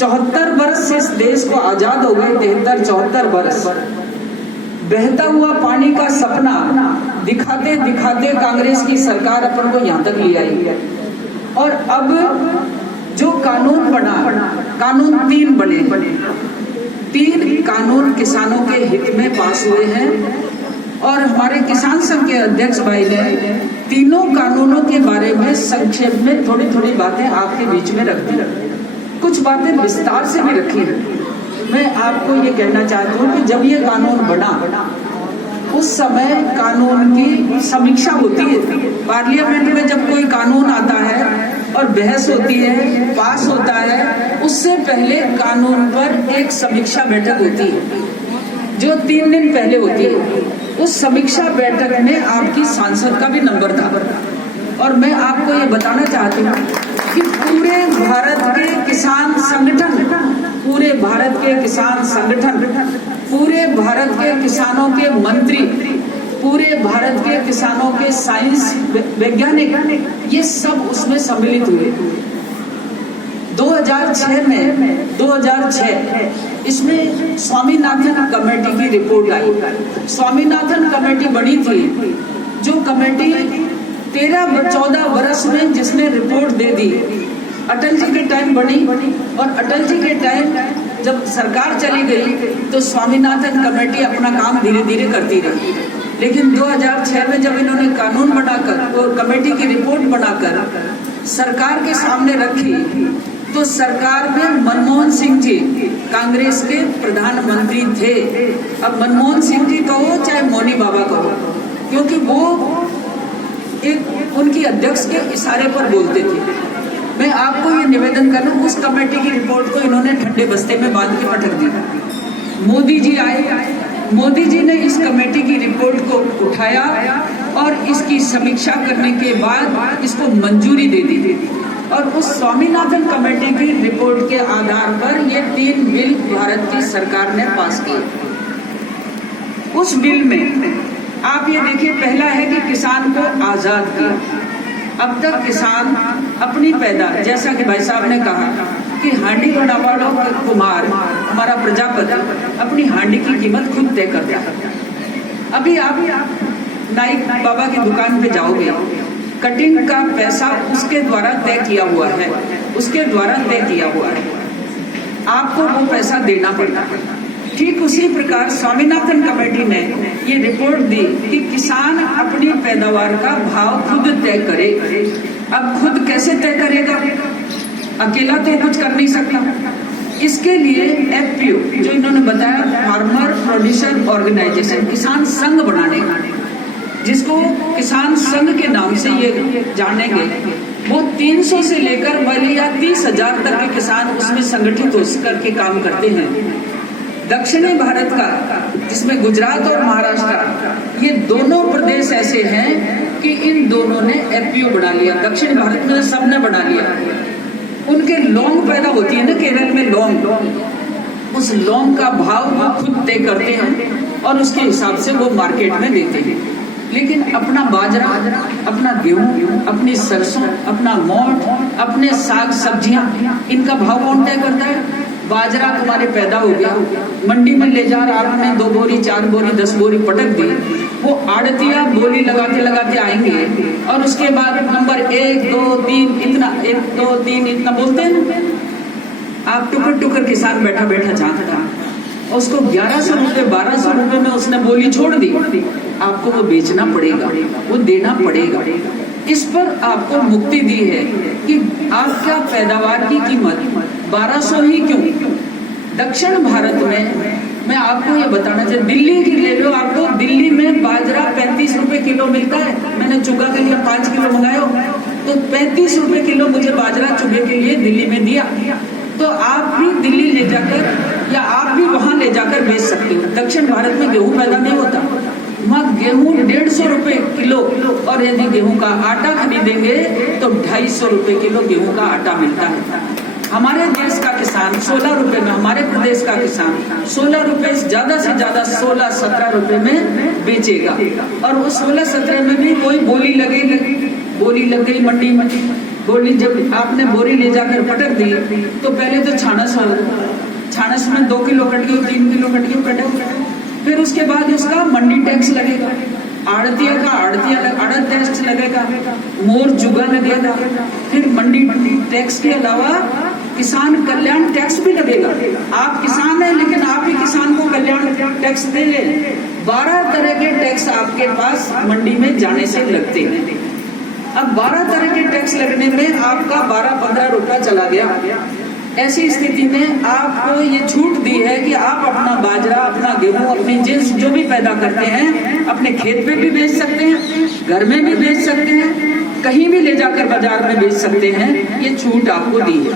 74 वर्ष इस देश को आजाद हो गए, 73-74 वर्ष। बहता हुआ पानी का सपना दिखाते दिखाते कांग्रेस की सरकार अपन को यहाँ तक ले आई। और अब जो कानून बना, कानून 3 बने, 3 कानून किसानों के हित में पास हुए हैं। और हमारे किसान संघ के अध्यक्ष भाई ने तीनों कानूनों के बारे में संक्षेप में थोड़ी थोड़ी बातें आपके बीच में रख दी, कुछ बातें विस्तार से भी रखी है। मैं आपको ये कहना चाहती हूँ कि जब ये कानून बना उस समय कानून की समीक्षा होती है। पार्लियामेंट में जब कोई कानून आता है और बहस होती है, पास होता है, उससे पहले कानून पर एक समीक्षा बैठक होती है जो 3 दिन पहले होती है। उस समीक्षा बैठक में आपकी सांसद का भी नंबर था। और मैं आपको ये बताना चाहती हूँ कि पूरे भारत के किसान संगठन, पूरे भारत के किसान संगठन, पूरे भारत के किसानों के मंत्री, पूरे भारत के किसानों के साइंस वैज्ञानिक, ये सब उसमें सम्मिलित हुए। 2006 इसमें स्वामीनाथन कमेटी की रिपोर्ट आई। स्वामीनाथन कमेटी बनी थी, जो कमेटी 13-14 वर्ष में जिसने रिपोर्ट दे दी। अटल जी के टाइम बनी और अटल जी के टाइम जब सरकार चली गई तो स्वामीनाथन कमेटी अपना काम धीरे धीरे करती रही। लेकिन 2006 में जब इन्होंने कानून बनाकर और कमेटी की रिपोर्ट बनाकर सरकार के सामने रखी तो सरकार में मनमोहन सिंह जी कांग्रेस के प्रधानमंत्री थे। अब मनमोहन सिंह जी कहो चाहे मोनी बाबा कहो, क्योंकि वो एक उनकी अध्यक्ष के इशारे पर बोलते थे। मैं आपको ये निवेदन करूं, उस कमेटी की रिपोर्ट को इन्होंने ठंडे बस्ते में बांध के पटक दी। मोदी जी आए, मोदी जी ने इस कमेटी की रिपोर्ट को उठाया और इसकी समीक्षा करने के बाद इसको मंजूरी दे दी। और उस स्वामीनाथन कमेटी की रिपोर्ट के आधार पर ये 3 बिल भारत की सरकार ने पास किए। उस बिल में आप ये देखिए, पहला है कि किसान को आजाद किया। अब तक किसान अपनी पैदावार, जैसा कि भाई साहब ने कहा कि हांडी बनावाड़ो कुमार, हमारा प्रजापति अपनी हांडी की कीमत खुद तय करता है। अभी आप नाइक बाबा की दुकान पे जाओगे, कटिंग का पैसा उसके द्वारा तय किया हुआ है, उसके द्वारा तय किया हुआ है, आपको वो पैसा देना पड़ता है। ठीक उसी प्रकार स्वामीनाथन कमेटी ने ये रिपोर्ट दी कि किसान अपनी पैदावार का भाव खुद तय करे। अब खुद कैसे तय करेगा? अकेला तो कुछ कर नहीं सकता। इसके लिए एफपीओ, जो इन्होंने बताया, फार्मर प्रोड्यूसर ऑर्गेनाइजेशन, किसान संघ बनाने का, जिसको किसान संघ के नाम से ये जानेंगे, वो 300 से लेकर वाले या 30,000 तक के किसान उसमें संगठित हो करके काम करते हैं। दक्षिणी भारत का, जिसमें गुजरात और महाराष्ट्र, ये दोनों प्रदेश ऐसे हैं कि इन दोनों ने एफपीओ बना लिया। दक्षिण भारत में सबने बना लिया। उनके लौंग पैदा होती है ना केरल में, लौंग, उस लौंग का भाव वो खुद तय करते हैं और उसके हिसाब से वो मार्केट में देते हैं। लेकिन अपना बाजरा, अपना गेहूं, अपनी सरसों, अपना मोठ, अपने साग सब्जियां, इनका भाव कौन तय करता है? बाजरा तुम्हारे पैदा हो गया, मंडी में ले जा रहा, आपने 2 बोरी 4 बोरी 10 बोरी पटक दी, वो आड़तिया बोली लगाते लगाते आएंगे और उसके बाद नंबर 1 2 3 इतना, 1 2 3 इतना बोलते हैं। आप टुकर टुकर किसान बैठा बैठा झांकता, उसको 1100 रुपए 1200 रुपए में उसने बोली छोड़ दी, आपको वो बेचना पड़ेगा, वो देना पड़ेगा। इस पर आपको मुक्ति दी है कि आपका पैदावार की कीमत 1200 ही क्यों? दक्षिण भारत में मैं आपको ये बताना चाहिए, दिल्ली की ले लो, आपको दिल्ली में बाजरा 35 रुपए किलो मिलता है। मैंने चुगा के लिए 5 किलो मंगाया तो 35 रुपए किलो मुझे बाजरा चुगे के लिए दिल्ली में दिया। तो आप भी दिल्ली ले जाकर या आप भी वहां ले जाकर बेच सकते हो। दक्षिण भारत में गेहूं पैदा नहीं होता, वहाँ गेहूं 150 रुपए किलो, और यदि गेहूं का आटा खरीदेंगे तो 250 रुपए किलो गेहूं का आटा मिलता है। हमारे देश का किसान 16 रुपए में, हमारे प्रदेश का किसान 16 रुपए, ज्यादा से ज्यादा 16-17 रुपए में बेचेगा। और वो 16-17 में भी कोई बोली लग गई मंडी में, बोली जब आपने बोरी ले जाकर पटक दी तो पहले तो छानस में 2 किलो कट गई, 3 किलो कट गई कटे, फिर उसके बाद उसका मंडी टैक्स लगेगा, आड़तिया का आड़त टैक्स लगेगा, मोर जुगा लगेगा, फिर मंडी टैक्स के अलावा किसान कल्याण टैक्स भी लगेगा। आप किसान हैं लेकिन आप ही किसान को कल्याण टैक्स दे ले। 12 तरह के टैक्स आपके पास मंडी में जाने से लगते हैं। अब 12 तरह के टैक्स लगने में आपका 12-15 रुपया चला गया। ऐसी स्थिति में आपको ये छूट दी है कि आप अपना बाजरा, अपना गेहूं, अपनी जिन्स जो भी पैदा करते हैं अपने खेत पे भी बेच सकते हैं, घर में भी बेच सकते हैं, कहीं भी ले जाकर बाजार में बेच सकते हैं। ये छूट आपको दी है।